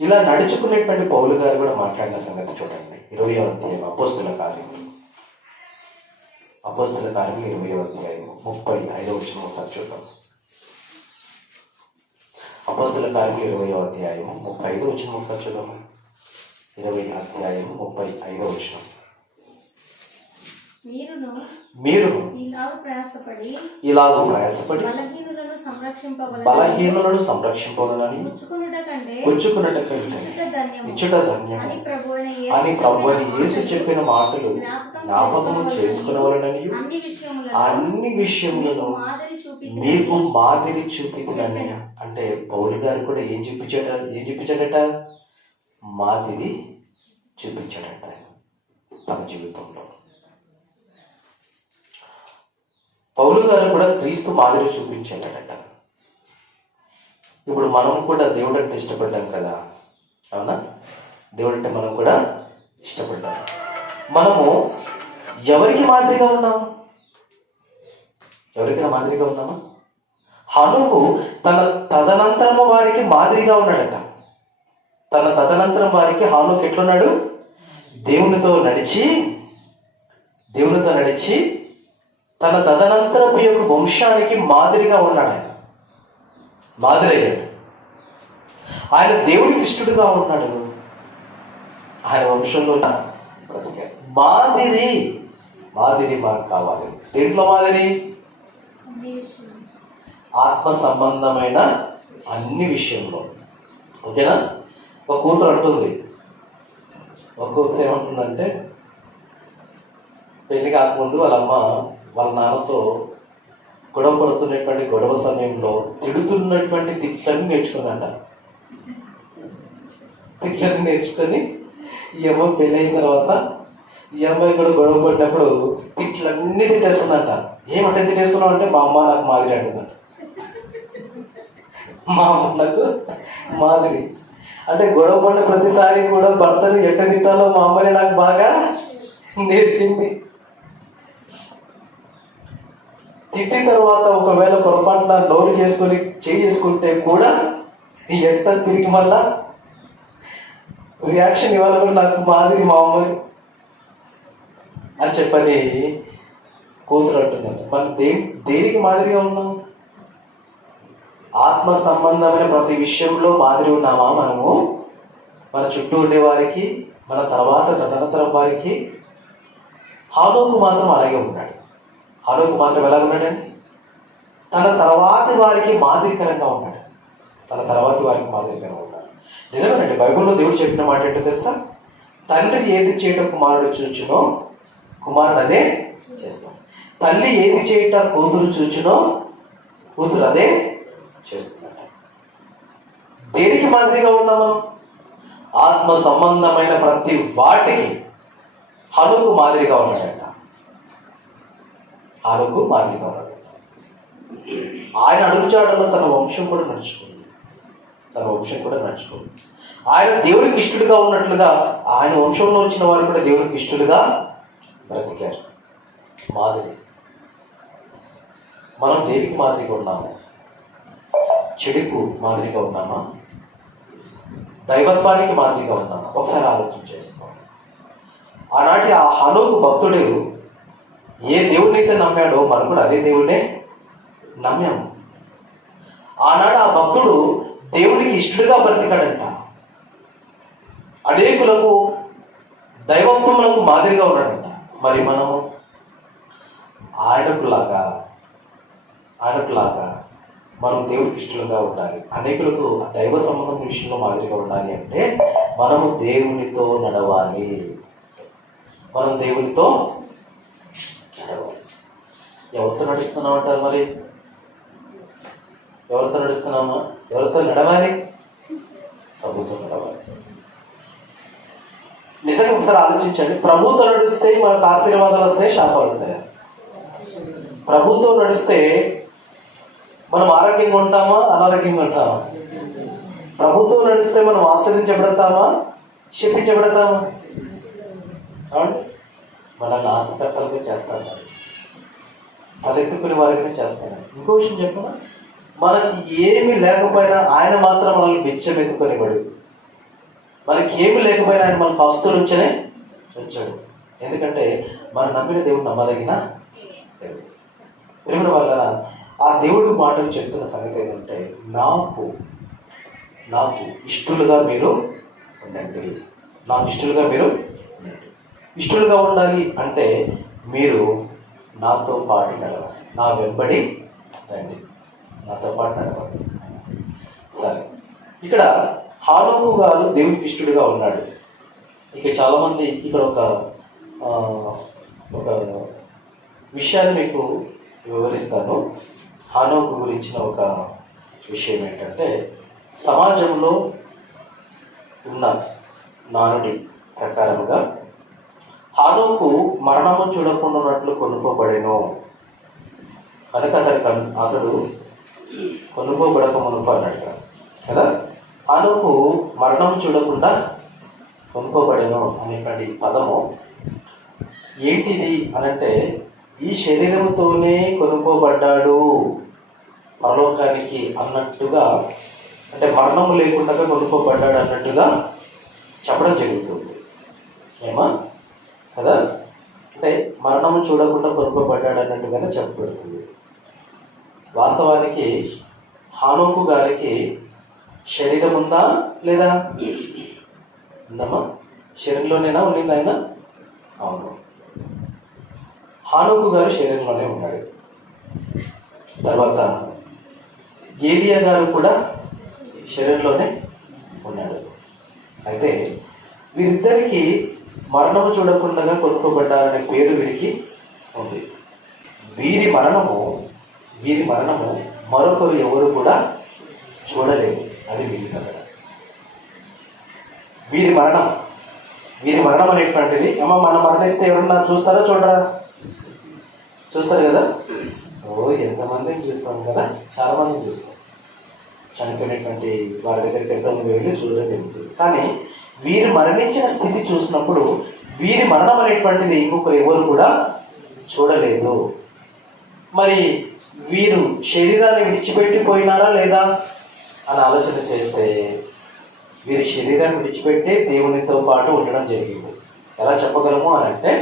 ఇలా నడుచుకునేటువంటి పౌలు గారు కూడా మాట్లాడిన సంగతి చూడండి. 20వ అధ్యాయం అపోస్తుల కార్యములు 20వ అధ్యాయం 35వ వచనం ఒకసారి చూద్దాం. అపోస్తుల కార్యములు 20వ అధ్యాయం 35వ వచనం ఒకసారి చూద్దాం. 20వ అధ్యాయం 35వ వచనం. మీరును ఇలాగూ ప్రయాసపడి బలహీనులను సంరక్షింపవలనని పుచ్చుకున్నట కంటే ఇచ్చుట ధన్యము అని ప్రభువైన యేసు చెప్పిన మాటలు జ్ఞాపకము చేసుకునవలనని అన్ని విషయములను మీకు మాదిరి చూపించాలని. అంటే పౌలు గారు కూడా ఏం చూపించాడట? మాదిరి చూపించాడట తన జీవితంలో. పౌలు గారు కూడా క్రీస్తు మాదిరి చూపించాడట. ఇప్పుడు మనం కూడా దేవుడు అంటే ఇష్టపడ్డాం కదా, అవునా? దేవుడు అంటే మనం కూడా ఇష్టపడ్డాం. మనము ఎవరికి మాదిరిగా ఉన్నాము? ఎవరికైనా మాదిరిగా ఉన్నామా? హనోకు తన తదనంతరము వారికి మాదిరిగా ఉన్నాడట. తన తదనంతరం వారికి హనోకు ఎట్లున్నాడు? దేవునితో నడిచి తన తదనంతరపు యొక్క వంశానికి మాదిరిగా ఉన్నాడు. ఆయన మాదిరి అయ్యాడు. ఆయన దేవుడికి ఇష్టడుగా ఉన్నాడు. ఆయన వంశంలో బ్రతికాడు. మాదిరి మాకు కావాలి. దేంట్లో మాదిరి? ఆత్మ సంబంధమైన అన్ని విషయంలో. ఓకేనా? ఒక కూతురు అంటుంది, ఒక కూతురు ఏమంటుందంటే, పెళ్లి కాకముందు వాళ్ళ అమ్మ వాళ్ళ నాన్నతో గొడవ పడుతున్నటువంటి గొడవ సమయంలో తిడుతున్నటువంటి తిట్లన్నీ నేర్చుకున్నాడ. తిట్లన్నీ నేర్చుకొని ఈ అమ్మాయి పెళ్ళి అయిన తర్వాత ఈ అమ్మాయి కూడా గొడవ పడినప్పుడు తిట్లన్నీ తిట్టేస్తుందంట. ఏమంటే తిట్టేస్తున్నావు అంటే, మా అమ్మ నాకు మాదిరి అంటుందంట. మా అమ్మ నాకు మాదిరి అంటే గొడవ పడిన ప్రతిసారి కూడా భర్తను ఎట్ట తిట్టాలో మా అమ్మాయి నాకు బాగా నేర్పింది. తిట్టిన తర్వాత ఒకవేళ పొరపాటున నోరు చేసుకొని చేసుకుంటే కూడా ఎట్ట తిరిగి మళ్ళా రియాక్షన్ ఇవ్వాలి కూడా నాకు మాదిరి మా అమ్మాయి అని చెప్పని కూతురు అంటున్నారు. మనం దేనికి మాదిరిగా ఉన్నాం? ఆత్మ సంబంధమైన ప్రతి విషయంలో మాదిరి ఉన్నామా మనము? మన చుట్టూ ఉండే వారికి, మన తర్వాత తదనంతరం వారికి. హనోకు మాత్రం అలాగే ఉన్నాడు. హనోకు మాత్రం ఎలా ఉన్నాడండి? తన తర్వాతి వారికి మాదిరికరంగా ఉన్నాడు. నిజమేనండి. బైబిల్లో దేవుడు చెప్పిన మాట ఏంటో తెలుసా? తండ్రి ఏది చేయటం కుమారుడు చూచునో కుమారుడు అదే చేస్తాం. తల్లి ఏది చేయట కూతురు చూచునో కూతురు అదే చేస్తుందట. దేనికి మాదిరిగా ఉన్నాము? ఆత్మ సంబంధమైన ప్రతి వాటికి హనోకు మాదిరిగా ఉన్నాడట. హనోకు మాదిరిగా ఉన్నాడు. ఆయన అడుగుజాడల్లో తన వంశం కూడా నడుచుకుంది. ఆయన దేవుడికి ఇష్టడుగా ఉన్నట్లుగా ఆయన వంశంలో వచ్చిన వారు కూడా దేవుడికి ఇష్టడుగా బ్రతికారు. మాదిరి. మనం దేనికి మాదిరిగా ఉన్నాము? చెడుకు మాదిరిగా ఉన్నామా? దైవత్వానికి మాదిరిగా ఉన్నామా? ఒకసారి ఆలోచన చేసుకోండి. ఆనాటి ఆ హనోకు భక్తుడు ఏ దేవుడిని అయితే నమ్మాడో మనం కూడా అదే దేవుడే నమ్మాము. ఆనాడు ఆ భక్తుడు దేవునికి ఇష్టడుగా బ్రతికాడంట. అనేకులకు దైవత్వములకు మాదిరిగా ఉన్నాడంట. మరి మనము ఆయనకులాగా మనం దేవుడికి ఇష్టలుగా ఉండాలి, అనేకులకు దైవ సంబంధం విషయంలో మాదిరిగా ఉండాలి అంటే మనము దేవునితో నడవాలి. మనం దేవునితో నడవాలి. ఎవరితో నడుస్తున్నామంటారు? మరి ఎవరితో నడుస్తున్నామా? ఎవరితో నడవాలి? ప్రభుత్వం నడవాలి. నిజంగా ఒకసారి ఆలోచించండి. ప్రభుత్వం నడిస్తే మనకు ఆశీర్వాదాలు వస్తాయి, శాపాలు వస్తాయి. ప్రభుత్వం నడిస్తే మనం ఆరోగ్యంగా ఉంటామా, అనారోగ్యంగా ఉంటామా? ప్రభుత్వం నడిస్తే మనం ఆశ్రయించబడతామా, శపించబడతామా? మనల్ని ఆస్తికర్తలుగా చేస్తాను, తలెత్తుకునే వారిగానే చేస్తాను. ఇంకో విషయం చెప్పనా, మనకి ఏమి లేకపోయినా ఆయన మాత్రం మనల్ని బిచ్చం ఎత్తుకొనివాడు. మనకి ఏమి లేకపోయినా ఆయన మన పస్తులు ఉంచాడు. ఎందుకంటే మనం నమ్మిన దేవుడు నమ్మదగిన దేవుడు. ప్రేమ వల్ల ఆ దేవుడి మాటలు చెప్తున్న సంగతి ఏంటంటే, నాకు ఇష్టలుగా మీరు ఉండండి. నాకు ఇష్టలుగా మీరు ఉండండి. ఇష్టలుగా ఉండాలి అంటే మీరు నాతో పాటు నడవాలి, నా వెంబడి రండి, నాతో పాటు నడవాలి. సరే, ఇక్కడ హానోకు గారు దేవునికి ఇష్టడుగా ఉన్నాడు. ఇక చాలామంది ఇక్కడ ఒక విషయాన్ని మీకు వివరిస్తాను. హానోకు గురించిన ఒక విషయం ఏంటంటే, సమాజంలో ఉన్న నానుడి ప్రకారముగా హానోకు మరణము చూడకుండా ఉన్నట్లు కొనుక్కోబడెను. కనుక అతడు కొనుక్కోబడక మునుపు అన్నాడు కదా. హానోకు మరణం చూడకుండా కొనుక్కోబడెను అనేటువంటి పదము ఏంటిది అనంటే, ఈ శరీరంతోనే కొనుక్కోబడ్డాడు పరలోకానికి అన్నట్టుగా, అంటే మరణము లేకుండా కొనుక్కోబడ్డాడు అన్నట్టుగా చెప్పడం జరుగుతుంది. ఏమా కదా, అంటే మరణము చూడకుండా కొనుక్కోబడ్డాడు అన్నట్టుగానే చెప్పబడుతుంది. వాస్తవానికి హానోకు గారికి శరీరం ఉందా లేదా? ఉందమ్మా. శరీరంలోనేనా ఉండింది ఆయన? అవును, హానోకు గారు శరీరంలోనే ఉన్నాడు. తర్వాత ఏలియా గారు కూడా శరీరంలోనే ఉన్నాడు. అయితే వీరిద్దరికి మరణము చూడకుండా కొనుక్కోబడ్డారనే పేరు వీరికి ఉంది. వీరి మరణము మరొకరు ఎవరు కూడా చూడలేదు. అది వీరి కథ. వీరి మరణం అనేటువంటిది, అమ్మ మనం మరణిస్తే ఎవరన్నా చూస్తారో చూడరా? చూస్తారు కదా. ఎంతమందిని చూస్తాం కదా, చాలా మందిని చూస్తాం. చనిపోయినటువంటి వారి దగ్గరికి ఎంతమంది వెళ్ళి చూడడం జరుగుతుంది. కానీ వీరు మరణించిన స్థితి చూసినప్పుడు వీరి మరణం అనేటువంటిది ఇంకొకరు ఎవరు కూడా చూడలేదు. మరి వీరు శరీరాన్ని విడిచిపెట్టిపోయినారా లేదా అని ఆలోచన చేస్తే, వీరి శరీరాన్ని విడిచిపెట్టి దేవునితో పాటు ఉండడం జరిగింది. ఎలా చెప్పగలము అని అంటే,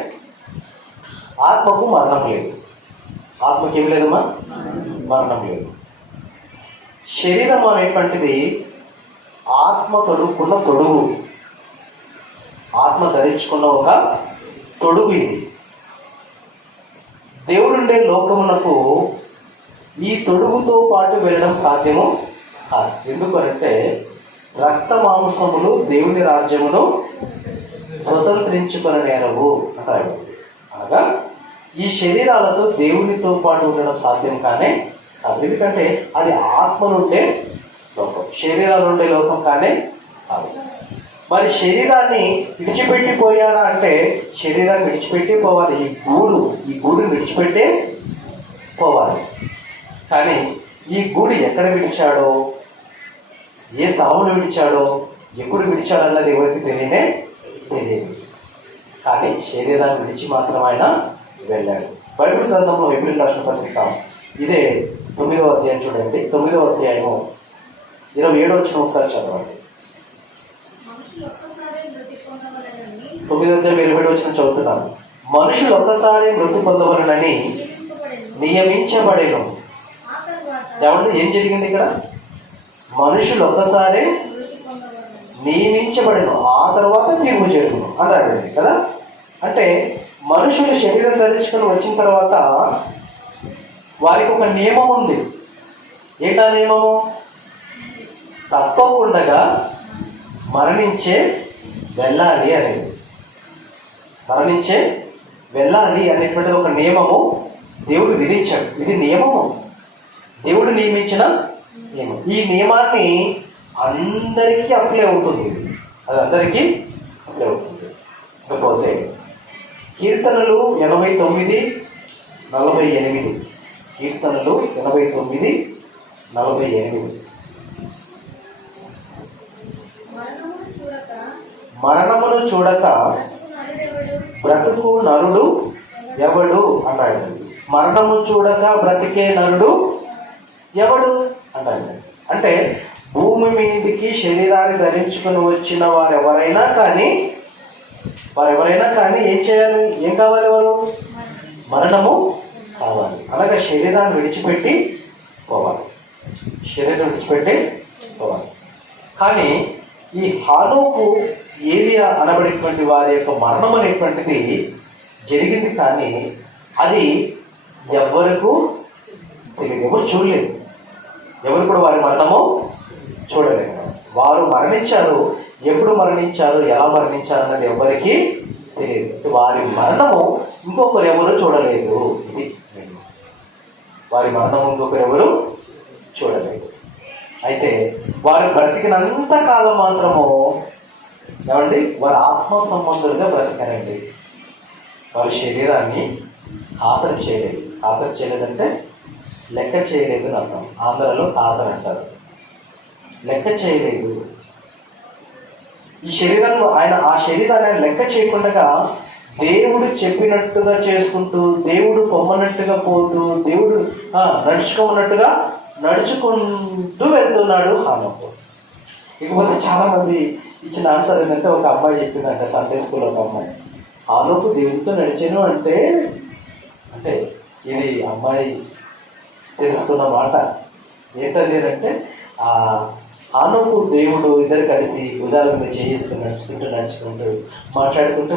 ఆత్మకు మరణం లేదు. ఆత్మకి ఏమి లేదమ్మా? మరణం లేదు. శరీరం అనేటువంటిది ఆత్మ తొడుక్కున్న తొడుగు, ఆత్మ ధరించుకున్న ఒక తొడుగు. ఇది దేవుడుండే లోకమునకు ఈ తొడుగుతో పాటు వెళ్ళడం సాధ్యము కాదు. ఎందుకనంటే రక్త మాంసములు దేవుని రాజ్యమును స్వతంత్రించుకుని నేరవు అంటారు. అనగా ఈ శరీరాలతో దేవునితో పాటు ఉండడం సాధ్యం కానే కాదు. ఎందుకంటే అది ఆత్మనుండే లోకం, శరీరాలు ఉండే లోకం కానే కాదు. మరి శరీరాన్ని విడిచిపెట్టిపోయాడా అంటే, శరీరాన్ని విడిచిపెట్టి పోవాలి. ఈ గూడుని విడిచిపెట్టే పోవాలి. కానీ ఈ గూడు ఎక్కడ విడిచాడో, ఏ స్థలంలో విడిచాడో, ఎప్పుడు విడిచాడన్నది ఎవరికి తెలియదు. కానీ శరీరాన్ని విడిచి మాత్రం ఆయన వెళ్ళాడు. బైబిల్ గ్రంథంలో ఎబ్రిల్ రాసిన పత్రిక ఇదే 9వ అధ్యాయం చూడండి. 9వ అధ్యాయము 27 వచ్చిన ఒకసారి చదవండి. 9వ అధ్యాయం 27 వచ్చిన చదువుతున్నాను. మనుషులు ఒక్కసారి మృతి పొందవలనని నియమించబడేను. ఏమంటే ఏం జరిగింది ఇక్కడ? మనుషులు ఒక్కసారి నియమించబడేను, ఆ తర్వాత తీర్పు జరుగును అన్నాడు కదా. అంటే మనుషులు శరీరం ధరించుకొని వచ్చిన తర్వాత వారికి ఒక నియమం ఉంది. ఏంటా నియమము? తప్పకుండా మరణించే వెళ్ళాలి అనేది. మరణించే వెళ్ళాలి అనేటువంటిది ఒక నియమము దేవుడు విధించాడు. ఇది నియమము, దేవుడు నియమించిన నియమం. ఈ నియమాన్ని అందరికీ అప్లై అవుతుంది. అది అందరికీ అప్లై అవుతుంది. ఇకపోతే కీర్తనలు 89:48. కీర్తనలు 89:48. మరణమును చూడక బ్రతుకు నరుడు ఎవడు అన్నాడు. మరణము చూడక బ్రతికే నరుడు ఎవడు అన్నాడు. అంటే భూమి మీదకి శరీరాన్ని ధరించుకొని వచ్చిన వారెవరైనా కానీ ఏం చేయాలి? ఏం కావాలి? వారు మరణము కావాలి. అనగా శరీరాన్ని విడిచిపెట్టి పోవాలి. శరీరం విడిచిపెట్టి పోవాలి. కానీ ఈ హానోకు ఏలియా అనబడేటువంటి వారి యొక్క మరణం అనేటువంటిది జరిగింది. కానీ అది ఎవరికి తెలియదు, ఎవరు చూడలేదు. ఎవరు కూడా వారి మరణము చూడలేదు. వారు మరణించారు. ఎప్పుడు మరణించారు, ఎలా మరణించారు అన్నది ఎవరికి తెలియదు. వారి మరణము ఇంకొకరు ఎవరు చూడలేదు. ఇది వారి మరణము ఇంకొకరు ఎవరు చూడలేదు. అయితే వారు బ్రతికినంత కాలం మాత్రము ఏమండి వారు ఆత్మ సంబంధులుగా బ్రతికారండి. వారి శరీరాన్ని ఖాతరు చేయలేదు. ఖాతరు చేయలేదంటే లెక్క చేయలేదు అని అర్థం. ఆంధ్రలో ఖాతరు అంటారు. లెక్క చేయలేదు. ఈ శరీరాన్ని ఆ శరీరాన్ని ఆయన లెక్క చేయకుండా దేవుడు చెప్పినట్టుగా చేసుకుంటూ, దేవుడు పొమ్మన్నట్టుగా పోతూ, దేవుడు నడుచుకోమన్నట్టుగా నడుచుకుంటూ వెళ్తున్నాడు హానోకు. ఇకపోతే చాలా మంది ఇచ్చిన ఆన్సర్ ఏంటంటే, ఒక అమ్మాయి చెప్పిందంట సండే స్కూల్లో. ఒక అమ్మాయి హానోకు దేవుడితో నడిచాను అంటే ఇది అమ్మాయి తెలుసుకున్న మాట. ఏంటది అంటే, హానోకు దేవుడు ఇద్దరు కలిసి భుజాల మీద చేసుకుని నడుచుకుంటూ మాట్లాడుకుంటూ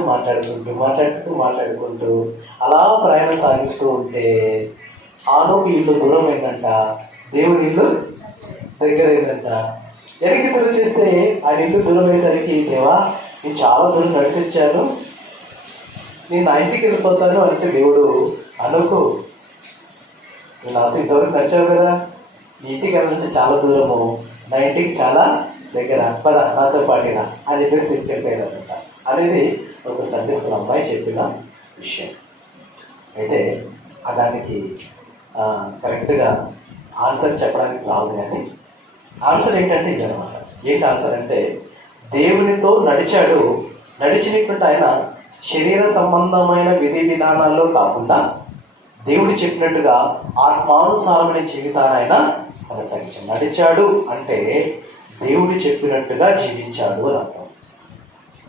అలా ప్రయాణం సాగిస్తూ ఉంటే హానోకు ఇల్లు దూరం అయిందంట, దేవుడి ఇల్లు దగ్గర అయిందంట. వెనక్కి తిరిగి చేస్తే ఆయన ఇల్లు దూరం అయ్యేసరికి, దేవా నేను చాలా దూరం నడిచి వచ్చాను, నేను నా ఇంటికి వెళ్ళిపోతాను అంటే దేవుడు, హానోకు నువ్వు నాతో ఇంతవరకు నడిచావు కదా, నీ ఇంటికి వెళ్ళాలంటే చాలా దూరము, నా ఇంటికి చాలా దగ్గర, పద నాతో పాటినా అని చెప్పేసి తీసుకెళ్ళిపోయాడనమాట. అనేది ఒక సండే స్కూల్ అమ్మాయి చెప్పిన విషయం. అయితే దానికి కరెక్ట్గా ఆన్సర్ చెప్పడానికి రాదు. కానీ ఆన్సర్ ఏంటంటే ఇదనమాట. ఏంటి ఆన్సర్ అంటే, దేవునితో నడిచినటువంటి ఆయన శరీర సంబంధమైన విధి విధానాల్లో కాకుండా దేవుడు చెప్పినట్టుగా ఆత్మానుసారమైన జీవితాన్ని ఆయన కొనసాగించాడు. నడిచాడు అంటే దేవుడు చెప్పినట్టుగా జీవించాడు అని అర్థం.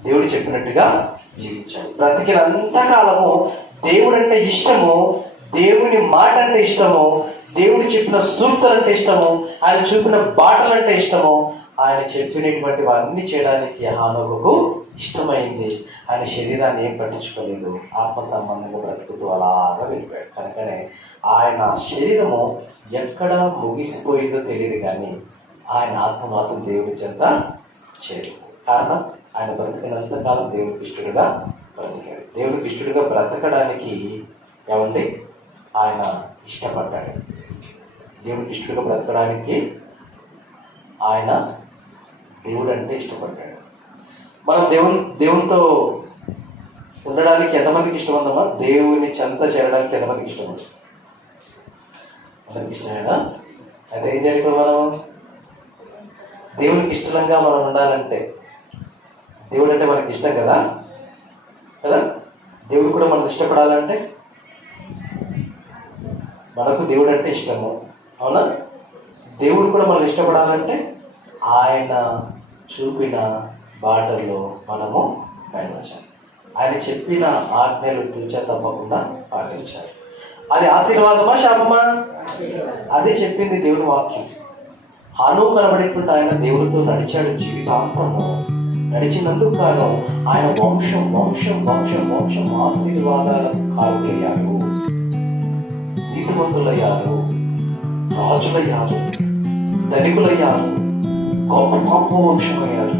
దేవుడు చెప్పినట్టుగా జీవించాడు. బ్రతికినంతకాలము దేవుడు అంటే ఇష్టము, దేవుని మాట అంటే ఇష్టము, దేవుడు చెప్పిన సూక్తులు అంటే ఇష్టము, ఆయన చూపిన బాటలు అంటే ఇష్టము, ఆయన చెప్పినటువంటివన్నీ చేయడానికి హానోకుకు ఇష్టమైంది. ఆయన శరీరాన్ని ఏం పట్టించుకోలేదు, ఆత్మ సంబంధంగా బ్రతుకుతూ అలాగా వెళ్ళిపోయాడు. కనుకనే ఆయన శరీరము ఎక్కడ ముగిసిపోయిందో తెలియదు, కానీ ఆయన ఆత్మ మాత్రం దేవుడి చెంత చేరింది. కారణం, ఆయన బ్రతికినంతకాలం దేవుడికి ఇష్టడుగా బ్రతికాడు. దేవుడికి ఇష్టడుగా బ్రతకడానికి ఏమండి ఆయన ఇష్టపడ్డాడు. దేవుడికి ఇష్టడుగా బ్రతకడానికి ఆయన దేవుడు అంటే ఇష్టపడ్డాడు. మనం దేవునితో ఉండడానికి ఎంతమందికి ఇష్టం ఉందమ్మా? దేవుని చెంత చేరడానికి ఎంతమందికి ఇష్టం ఉంది? అందరికి ఇష్టమేనా? అయితే ఏం జరిగిపోయి మనం దేవునికి ఇష్టంగా మనం ఉండాలంటే, దేవుడు అంటే మనకి ఇష్టం కదా దేవుడు కూడా మనం ఇష్టపడాలంటే మనకు దేవుడు అంటే ఇష్టము, అవునా? దేవుడు కూడా మనం ఇష్టపడాలంటే ఆయన చూపిన బాటల్లో మనము పయనించాలి. ఆయన చెప్పిన ఆజ్ఞలు తూచా తప్పకుండా పాటించాలి. అది ఆశీర్వాదమా శాపమా? అదే చెప్పింది దేవుని వాక్యం. హానోకు కనబడేటువంటి ఆయన దేవుడితో నడిచాడు జీవితాంతము. నడిచినందుకు కారణం ఆయన వంశం వంశం వంశం వంశం ఆశీర్వాదాలకు కారులయ్యారు, నీతిమంతులయ్యారు, రాజులయ్యారు, ధనికులయ్యారు, గొప్ప గొప్ప వంశమయ్యారు,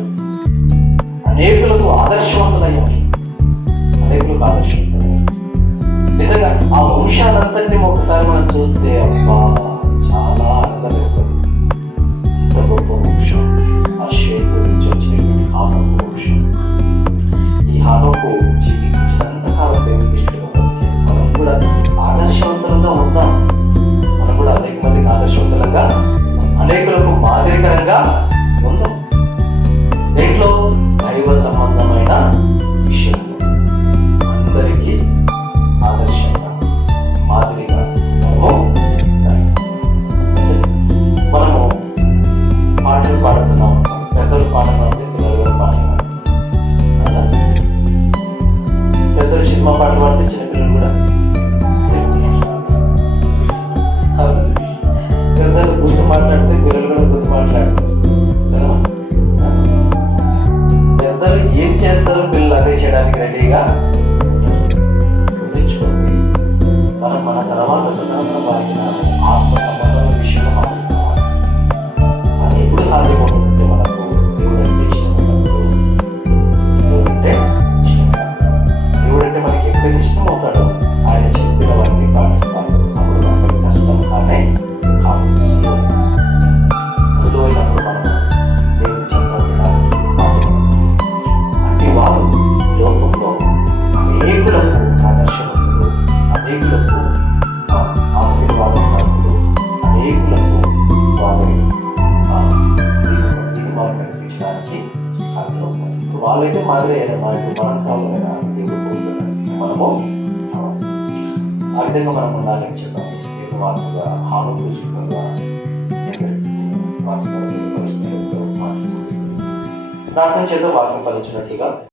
అనేకులకు ఆదర్శవంతులయ్యారు, అనేకులకు ఆదర్శవంతులయ్యారు. నిజంగా ఆ వంశాలంతటినీ ఒకసారి మనం చూస్తే అబ్బా చాలా ఆనందమిస్తుంది. ఇంత గొప్ప వంశం ఆ షేతు నుంచి వచ్చినటువంటి హానోకు వంశం. ఈ హానోకు జీవించినంత కాలం దేవునికి ఇష్టంగా బతికాడు. మనం కూడా ఆదర్శవంతులంగా ఉందాం. మనం కూడా అనేక మందికి ఆదర్శవంతులంగా, అనేకులకు మాదిరికరంగా ఉందాం. దేంట్లో? దైవ సంబంధమైన విషయంలో అందరికీ ఆదర్శంగా, మాదిరిగా మనము పాటలు పాడుతున్నాం. పెద్దలు పాడమంటే పిల్లలు కూడా పాడుతున్నారు. పెద్దలు సినిమా పాటలు పాడితే చిన్నపిల్లలు కూడా పెద్దలు గుర్తు మాట్లాడితే పిల్లలు కూడా గుర్తు మాట్లాడతారు కదా. పెద్దలు ఏం చేస్తారో పిల్లలు అదే చేయడానికి రెడీగా గుర్తించుకోండి. మనం మన తర్వాత వారికి ఆత్మ సంబంధాల విషయంలో మాట్లాడుకోవాలి. అది ఎప్పుడు సాధ్యమవుతుందంటే మనకు దేవుడు అంటే ఇష్టమైనప్పుడు. దేవుడు అంటే ఇష్టమైనప్పుడు, దేవుడు అంటే మనకి ఎప్పుడైతే ఇష్టమవుతాడో ఆయన చెప్పినవన్నీ పాటిస్తాడు. అప్పుడు మనకి కష్టం కానే కాదు, సులువైనప్పుడు మనం దేవుని చెంత ఉండడానికి సాధ్యమవుతుంది. అట్టి వారు లోకంలో అనేకులకు ఆదర్శవంతులు, అనేకులకు ఆశీర్వాదకారులు, అనేకులకు వారి నీతి మార్గం నడిపించడానికి సాధ్యమవుతారు. ఇప్పుడు వాళ్ళైతే మాదిరి అయినా ఇప్పుడు మనం కావాలి కదా, దేవుడు కోరుతున్నాడు మనము కావాలి. ఆ విధంగా మనం ఉండాలని చెప్పాలి. దేవుని వార్తగా హానోకు చూడగా ప్రార్థన చేత వాక్యం ఫలించినట్లుగా